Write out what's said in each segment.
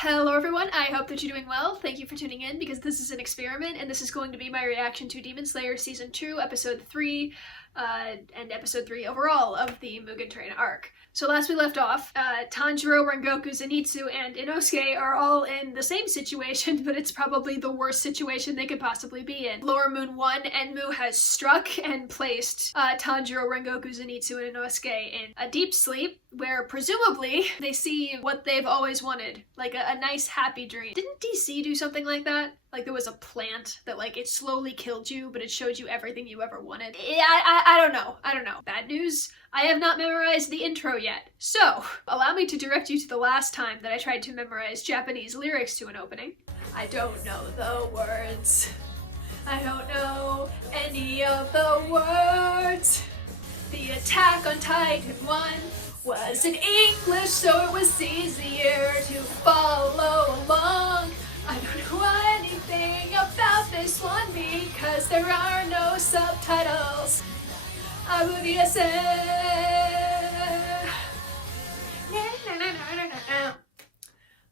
Hello everyone, I hope that you're doing well. Thank you for tuning in because this is an experiment and this is going to be my reaction to Demon Slayer Season 2, Episode 3, and Episode 3 overall of the Mugen Train arc. So last we left off, Tanjiro, Rengoku, Zenitsu, and Inosuke are all in the same situation, but it's probably the worst situation they could possibly be in. Lower Moon 1, Enmu has struck and placed Tanjiro, Rengoku, Zenitsu, and Inosuke in a deep sleep, where presumably they see what they've always wanted, like a nice happy dream. Didn't DC do something like that? Like there was a plant that like it slowly killed you, but it showed you everything you ever wanted. Yeah, I don't know. Bad news, I have not memorized the intro yet. So, allow me to direct you to the last time that I tried to memorize Japanese lyrics to an opening. I don't know the words. I don't know any of the words. The Attack on Titan 1 was in English, so it was easier to follow along. I don't know anything about this one because there are no subtitles.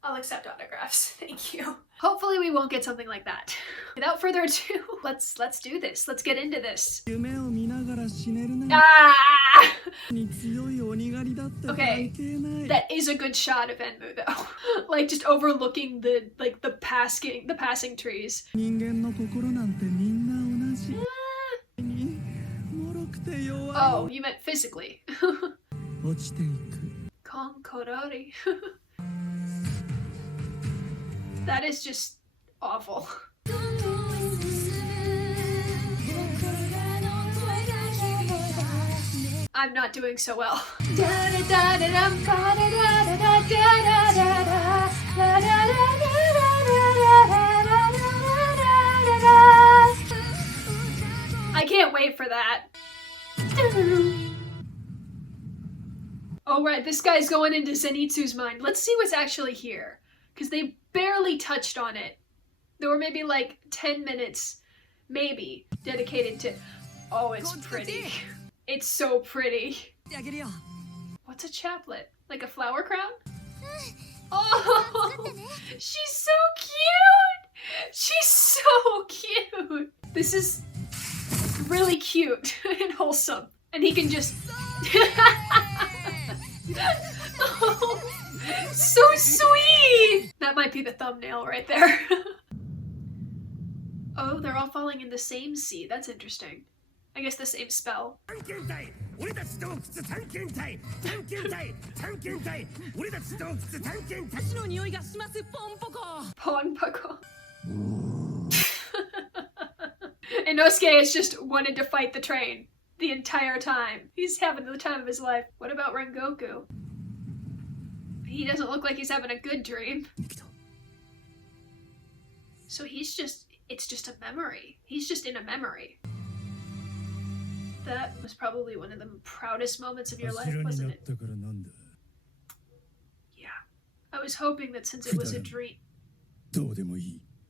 I'll accept autographs, thank you. Hopefully we won't get something like that. Without further ado, let's do this. Let's get into this. Ah! Okay, that is a good shot of Enmu though. Like just overlooking the passing trees. Oh, you meant physically. Konkorori. That is just awful. I'm not doing so well. I can't wait for that. Oh right, this guy's going into Zenitsu's mind. Let's see what's actually here. Because they barely touched on it. There were maybe like 10 minutes, maybe, dedicated to... Oh, it's pretty. It's so pretty. What's a chaplet? Like a flower crown? Oh, she's so cute! She's so cute! This is really cute and wholesome. And he can just... Oh, so sweet! That might be the thumbnail right there. Oh, they're all falling in the same sea. That's interesting. I guess the same spell. Ponpoko. Inosuke has just wanted to fight the train the entire time. He's having the time of his life. What about Rengoku? He doesn't look like he's having a good dream. So it's just a memory. He's just in a memory. That was probably one of the proudest moments of your life, wasn't it? Yeah. I was hoping that since it was a dream...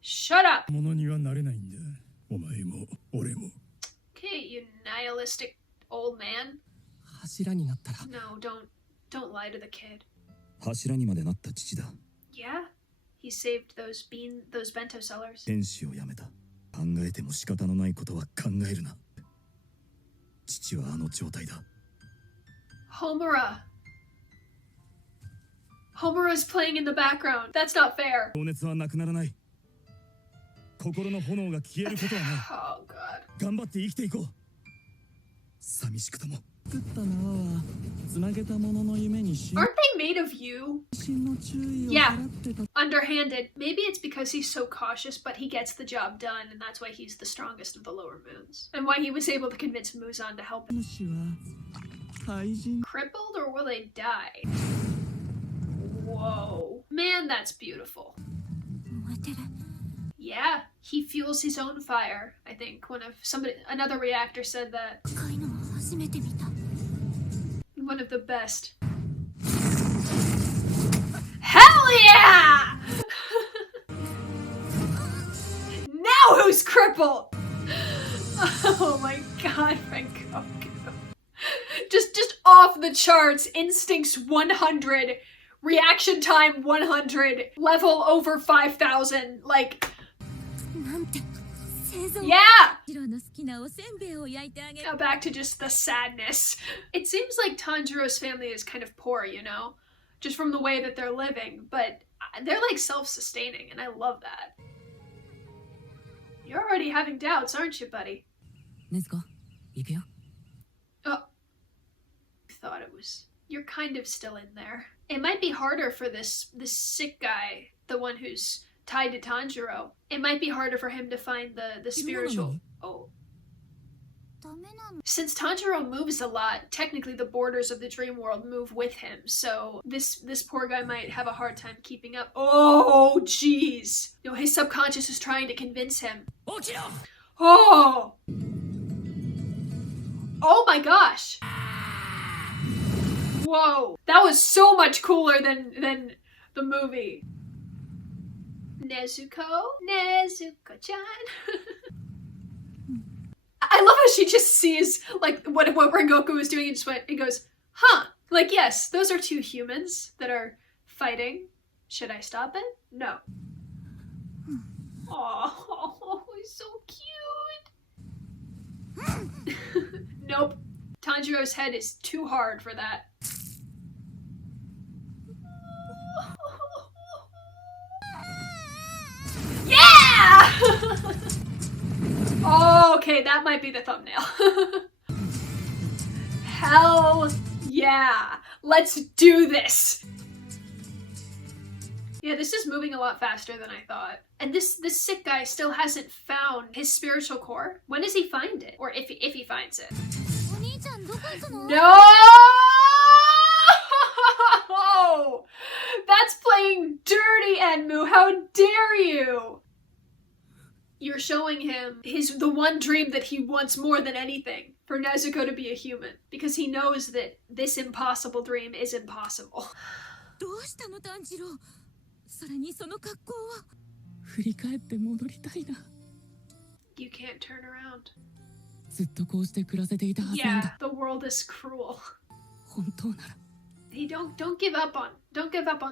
Shut up! Okay, you nihilistic old man. No, don't lie to the kid. Yeah, he saved those bento sellers. Homura's playing in the background. That's not fair. Oh god. Aren't they made of you? Yeah, underhanded. Maybe it's because he's so cautious, but he gets the job done, and that's why he's the strongest of the lower moons. And why he was able to convince Muzan to help him. Crippled, or will they die? Whoa. Man, that's beautiful. Yeah, he fuels his own fire, I think. Another reactor said that. One of the best. Hell yeah! Now who's crippled? Oh my god, Rengoku. Just off the charts, instincts 100. Reaction time 100. Level over 5,000. Like... Yeah! Now back to just the sadness. It seems like Tanjiro's family is kind of poor, you know? Just from the way that they're living, but they're like self-sustaining, and I love that. You're already having doubts, aren't you, buddy? Oh. Thought it was... You're kind of still in there. It might be harder for this sick guy, the one who's tied to Tanjiro. It might be harder for him to find the spiritual... Oh. Since Tanjiro moves a lot, technically the borders of the dream world move with him, so this poor guy might have a hard time keeping up. Oh, jeez. You know, his subconscious is trying to convince him. Oh! Oh my gosh! Whoa. That was so much cooler than the movie. Nezuko-chan. I love how she just sees, like, what Rengoku was doing and just went, and goes, huh. Like, yes, those are two humans that are fighting. Should I stop it? No. Oh, he's so cute. Nope. Tanjiro's head is too hard for that. Yeah! Okay, that might be the thumbnail. Hell yeah! Let's do this! Yeah, this is moving a lot faster than I thought. And this sick guy still hasn't found his spiritual core. When does he find it? Or if he finds it. No! That's playing dirty, Enmu! How dare you! You're showing him the one dream that he wants more than anything, for Nezuko to be a human, because he knows that this impossible dream is impossible. You can't turn around. Yeah, the world is cruel. Hey, don't give up on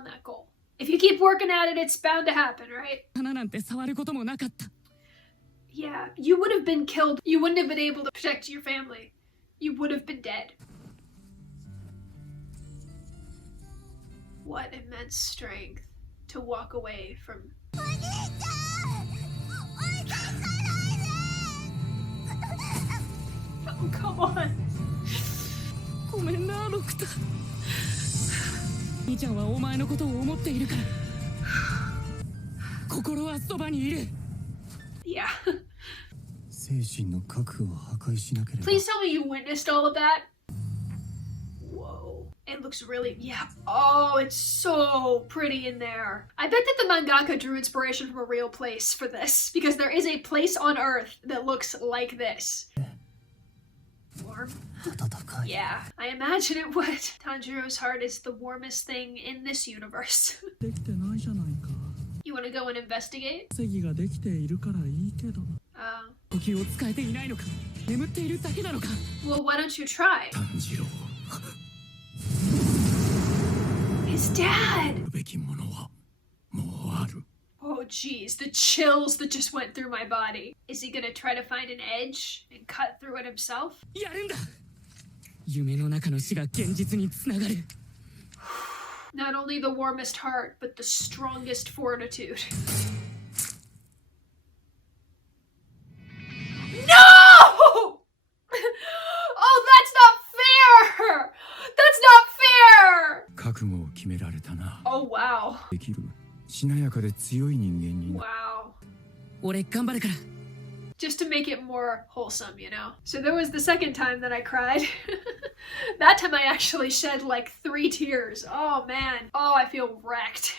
that goal. If you keep working at it, it's bound to happen, right? Yeah, you would have been killed. You wouldn't have been able to protect your family. You would have been dead. What immense strength to walk away from... Oh, come on. Yeah. Please tell me you witnessed all of that. Whoa. It looks really... Yeah. Oh, it's so pretty in there. I bet that the mangaka drew inspiration from a real place for this, because there is a place on Earth that looks like this. Warm? Yeah, I imagine it would. Tanjiro's heart is the warmest thing in this universe. You want to go and investigate? Well, why don't you try? His dad! Oh jeez, the chills that just went through my body. Is he gonna try to find an edge and cut through it himself? Not only the warmest heart, but the strongest fortitude. No! Oh, that's not fair! That's not fair! Oh, wow. Wow. Just to make it more wholesome, you know? So there was the second time that I cried. That time I actually shed like 3 tears. Oh man. Oh, I feel wrecked.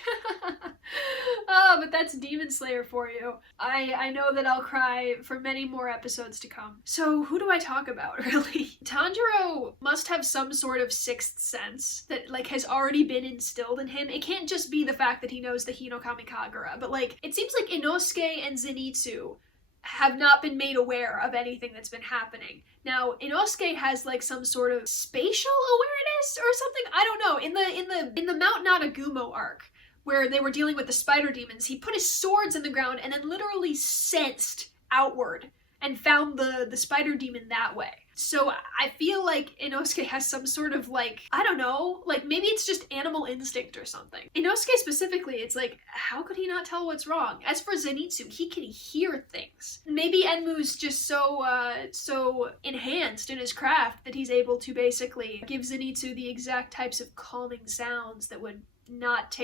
Oh, but that's Demon Slayer for you. I know that I'll cry for many more episodes to come. So who do I talk about, really? Tanjiro must have some sort of sixth sense that like has already been instilled in him. It can't just be the fact that he knows the Hinokami Kagura, but like it seems like Inosuke and Zenitsu have not been made aware of anything that's been happening. Now, Inosuke has like some sort of spatial awareness or something. I don't know. In the Mount Nanagumo arc, where they were dealing with the spider demons, he put his swords in the ground and then literally sensed outward and found the spider demon that way. So I feel like Inosuke has some sort of like, I don't know, like maybe it's just animal instinct or something. Inosuke specifically, it's like, how could he not tell what's wrong? As for Zenitsu, he can hear things. Maybe Enmu's just so enhanced in his craft that he's able to basically give Zenitsu the exact types of calming sounds that would not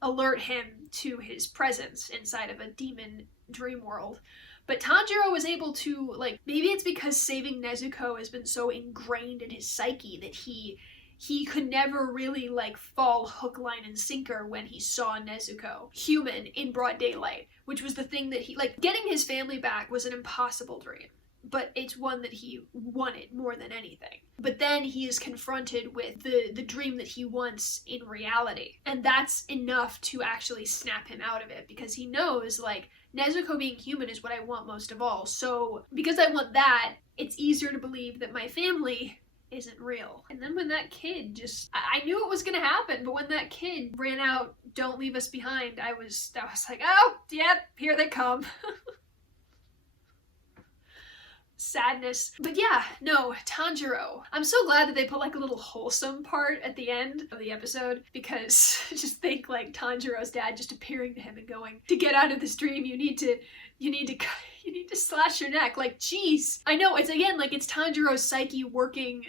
alert him to his presence inside of a demon dream world. But Tanjiro was able to, like, maybe it's because saving Nezuko has been so ingrained in his psyche that he could never really, like, fall hook, line, and sinker when he saw Nezuko human in broad daylight, which was the thing that he, like, getting his family back was an impossible dream. But it's one that he wanted more than anything. But then he is confronted with the dream that he wants in reality. And that's enough to actually snap him out of it, because he knows, like, Nezuko being human is what I want most of all. So because I want that, it's easier to believe that my family isn't real. And then when that kid I knew it was gonna happen, but when that kid ran out, "Don't leave us behind," I was like, oh, yep, here they come. Sadness. But yeah, no, Tanjiro. I'm so glad that they put like a little wholesome part at the end of the episode, because just think like Tanjiro's dad just appearing to him and going, "To get out of this dream, you need to slash your neck." Like, geez. I know, it's again like it's Tanjiro's psyche working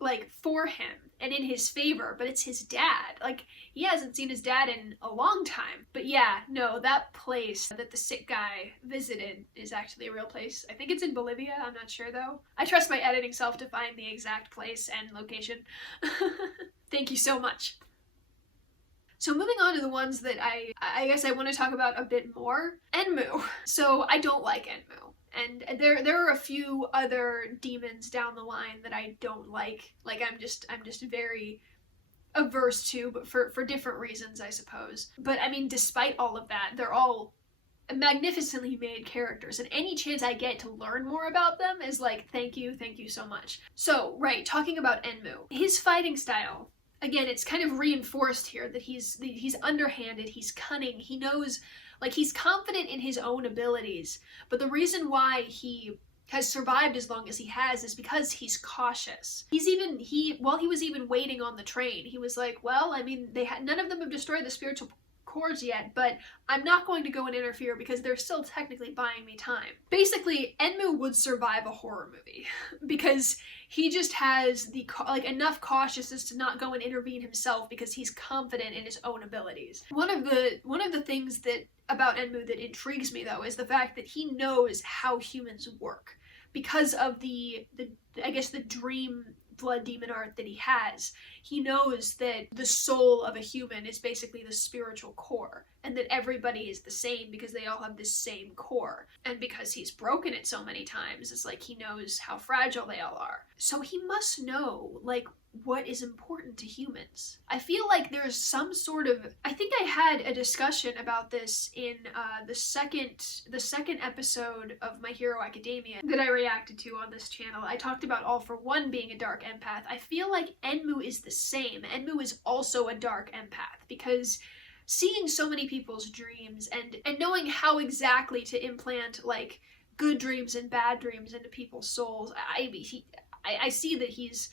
like for him and in his favor, but it's his dad. Like, he hasn't seen his dad in a long time. But yeah, no, that place that the sick guy visited is actually a real place. I think it's in Bolivia, I'm not sure though. I trust my editing self to find the exact place and location. Thank you so much. So moving on to the ones that I guess I want to talk about a bit more. Enmu. So I don't like Enmu. And there are a few other demons down the line that I don't like. Like I'm just very averse to, but for different reasons, I suppose. But I mean, despite all of that, they're all magnificently made characters, and any chance I get to learn more about them is like, thank you so much. So, right, talking about Enmu. His fighting style, again, it's kind of reinforced here that he's underhanded, he's cunning, he knows, like, he's confident in his own abilities, but the reason why he has survived as long as he has is because he's cautious. While he was even waiting on the train, he was like, well, I mean, none of them have destroyed the spiritual cores yet, but I'm not going to go and interfere because they're still technically buying me time. Basically, Enmu would survive a horror movie because he just has enough cautiousness to not go and intervene himself because he's confident in his own abilities. One of the things that about Enmu that intrigues me though is the fact that he knows how humans work because of the dream blood demon art that he has. He knows that the soul of a human is basically the spiritual core, and that everybody is the same because they all have this same core. And because he's broken it so many times, it's like he knows how fragile they all are. So he must know, like, what is important to humans. I feel like there's some sort of, I think I had a discussion about this in the second episode of My Hero Academia that I reacted to on this channel. I talked about All for One being a dark empath. I feel like Enmu is the same. Enmu is also a dark empath because seeing so many people's dreams and knowing how exactly to implant like good dreams and bad dreams into people's souls, I see that he's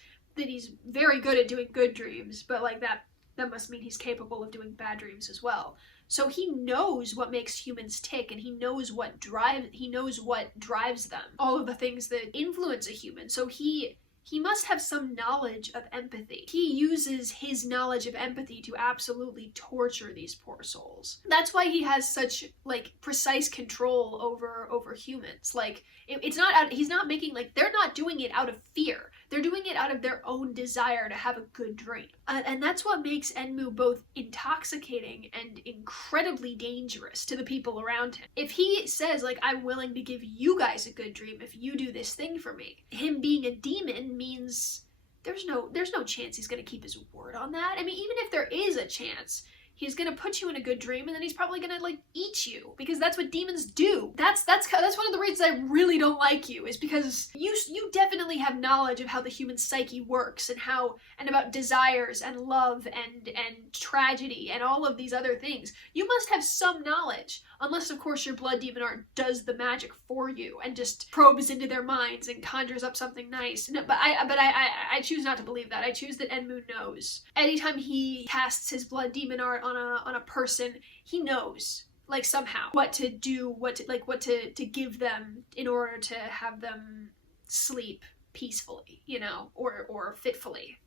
very good at doing good dreams, but like that must mean he's capable of doing bad dreams as well. So he knows what makes humans tick, and he knows what drives them. All of the things that influence a human. So he must have some knowledge of empathy. He uses his knowledge of empathy to absolutely torture these poor souls. That's why he has such like precise control over humans. Like he's not making, like, they're not doing it out of fear. They're doing it out of their own desire to have a good dream. And that's what makes Enmu both intoxicating and incredibly dangerous to the people around him. If he says, like, I'm willing to give you guys a good dream if you do this thing for me, him being a demon means there's no chance he's going to keep his word on that. I mean, even if there is a chance, He's gonna put you in a good dream, and then he's probably gonna, like, eat you, because that's what demons do. That's one of the reasons I really don't like you, is because you definitely have knowledge of how the human psyche works, and about desires, and love, and tragedy, and all of these other things. You must have some knowledge, unless, of course, your blood demon art does the magic for you, and just probes into their minds, and conjures up something nice. No, but I choose not to believe that. I choose that Enmu knows. Anytime he casts his blood demon art on a person, he knows, like, somehow what to do, what to give them in order to have them sleep peacefully, you know, or fitfully,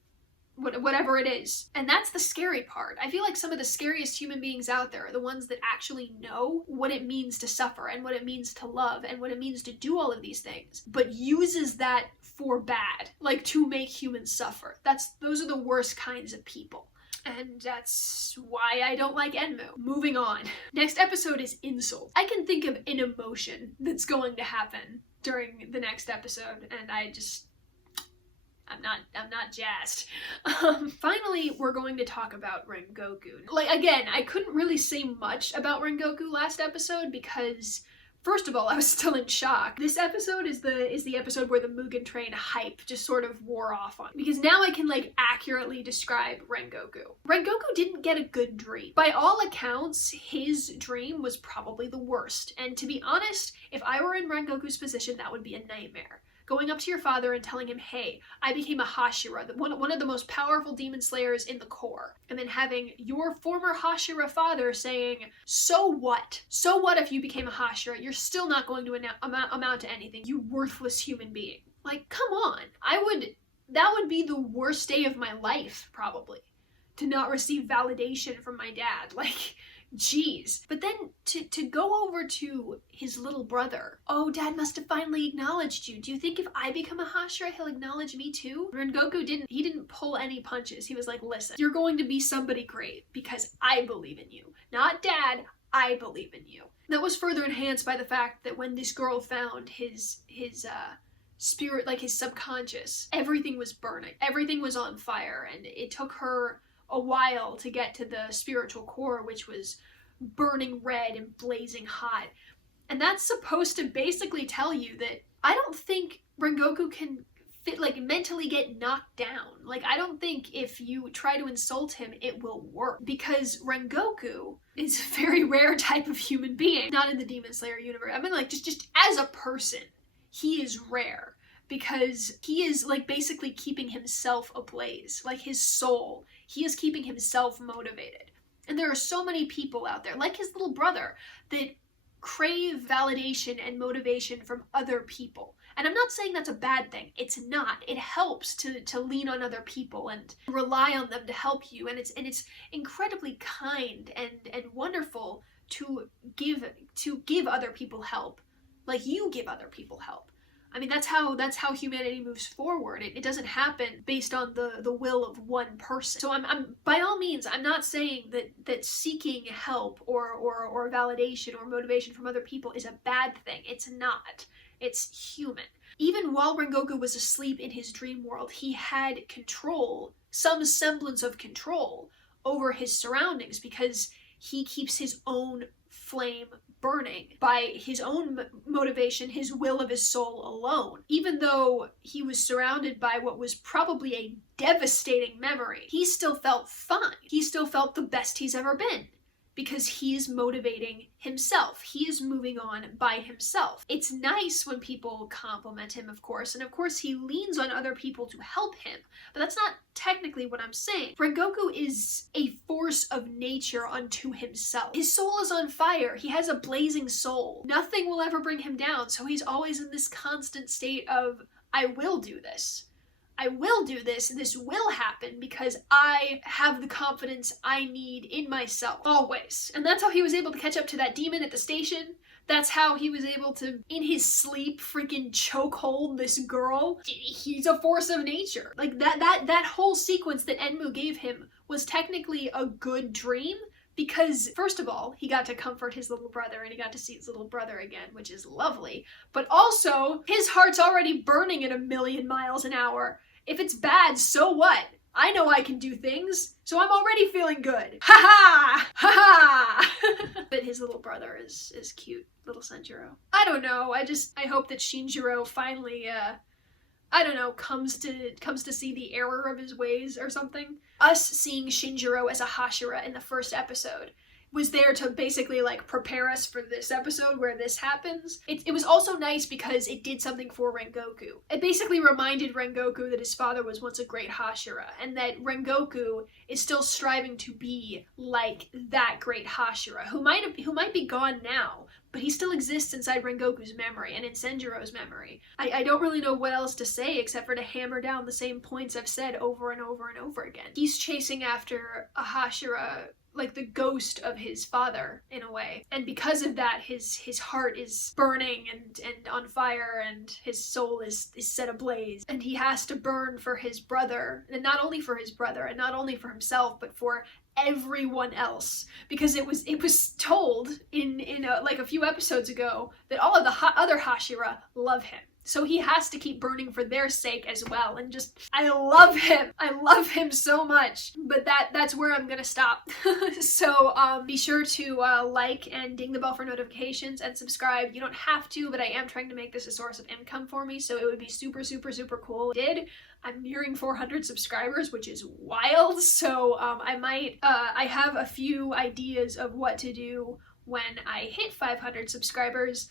whatever it is. And that's the scary part. I feel like some of the scariest human beings out there are the ones that actually know what it means to suffer, and what it means to love, and what it means to do all of these things, but uses that for bad, like to make humans suffer. Those are the worst kinds of people. And that's why I don't like Enmu. Moving on. Next episode is insult. I can think of an emotion that's going to happen during the next episode, and I'm not jazzed. Finally, we're going to talk about Rengoku. Like, again, I couldn't really say much about Rengoku last episode because, first of all, I was still in shock. This episode is the episode where the Mugen Train hype just sort of wore off on me, because now I can, like, accurately describe Rengoku. Rengoku didn't get a good dream. By all accounts, his dream was probably the worst. And to be honest, if I were in Rengoku's position, that would be a nightmare. Going up to your father and telling him, hey, I became a Hashira, one of the most powerful demon slayers in the core. And then having your former Hashira father saying, so what? So what if you became a Hashira? You're still not going to amount to anything, you worthless human being. Like, come on. That would be the worst day of my life, probably. To not receive validation from my dad. Like, jeez. But then to go over to his little brother. Oh, Dad must have finally acknowledged you. Do you think if I become a Hashira, he'll acknowledge me too? Rengoku didn't pull any punches. He was like, listen, you're going to be somebody great because I believe in you. Not Dad, I believe in you. That was further enhanced by the fact that when this girl found his spirit, like his subconscious, everything was burning. Everything was on fire, and it took her a while to get to the spiritual core, which was burning red and blazing hot. And that's supposed to basically tell you that I don't think Rengoku can mentally get knocked down. Like, I don't think if you try to insult him, it will work. Because Rengoku is a very rare type of human being. Not in the Demon Slayer universe. I mean, like, just as a person, he is rare. Because he is, like, basically keeping himself ablaze. Like, his soul. He is keeping himself motivated. And there are so many people out there, like his little brother, that crave validation and motivation from other people. And I'm not saying that's a bad thing. It's not. It helps to lean on other people and rely on them to help you. And it's incredibly kind and wonderful to give other people help. Like you give other people help. I mean, that's how humanity moves forward. It doesn't happen based on the will of one person. So I'm by all means, I'm not saying that seeking help or validation or motivation from other people is a bad thing. It's not. It's human. Even while Rengoku was asleep in his dream world, he had control, some semblance of control over his surroundings, because he keeps his own flame burning by his own motivation, his will of his soul alone. Even though he was surrounded by what was probably a devastating memory, he still felt fine. He still felt the best he's ever been. Because he is motivating himself. He is moving on by himself. It's nice when people compliment him, of course, and of course he leans on other people to help him, but that's not technically what I'm saying. Rengoku is a force of nature unto himself. His soul is on fire. He has a blazing soul. Nothing will ever bring him down, so he's always in this constant state of, I will do this. I will do this, this will happen because I have the confidence I need in myself, always. And that's how he was able to catch up to that demon at the station. That's how he was able to, in his sleep, freaking chokehold this girl. He's a force of nature. Like, that whole sequence that Enmu gave him was technically a good dream, because, first of all, he got to comfort his little brother and he got to see his little brother again, which is lovely. But also, his heart's already burning at 1,000,000 miles an hour. If it's bad, so what? I know I can do things, so I'm already feeling good. Ha ha! Ha ha! But his little brother is cute, little Senjuro. I don't know, I hope that Shinjiro finally, I don't know, comes to see the error of his ways or something. Us seeing Shinjiro as a Hashira in the first episode was there to basically like prepare us for this episode where this happens. It was also nice because it did something for Rengoku. It basically reminded Rengoku that his father was once a great Hashira, and that Rengoku is still striving to be like that great Hashira, who might be gone now, but he still exists inside Rengoku's memory and in Senjiro's memory. I don't really know what else to say except for to hammer down the same points I've said over and over and over again. He's chasing after a Hashira, like the ghost of his father in a way, and because of that his heart is burning and on fire, and his soul is set ablaze, and he has to burn for his brother, and not only for his brother and not only for himself but for everyone else, because it was told in like a few episodes ago that all of the other Hashira love him. So he has to keep burning for their sake as well, and just, I love him so much. But that's where I'm gonna stop. So be sure to like and ding the bell for notifications and subscribe. You don't have to, but I am trying to make this a source of income for me, so it would be super, super, super cool. I'm nearing 400 subscribers, which is wild, so I have a few ideas of what to do when I hit 500 subscribers,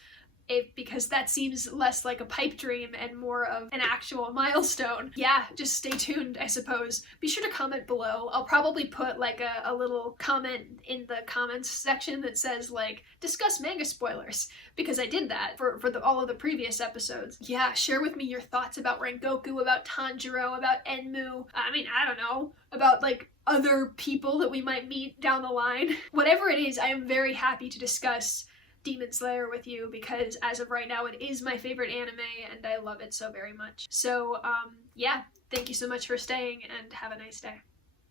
because that seems less like a pipe dream and more of an actual milestone. Yeah, just stay tuned, I suppose. Be sure to comment below. I'll probably put like a little comment in the comments section that says like, discuss manga spoilers, because I did that for all of the previous episodes. Yeah, share with me your thoughts about Rengoku, about Tanjiro, about Enmu. I mean, I don't know, about like other people that we might meet down the line. Whatever it is, I am very happy to discuss Demon Slayer with you, because as of right now it is my favorite anime and I love it so very much. So yeah, thank you so much for staying and have a nice day.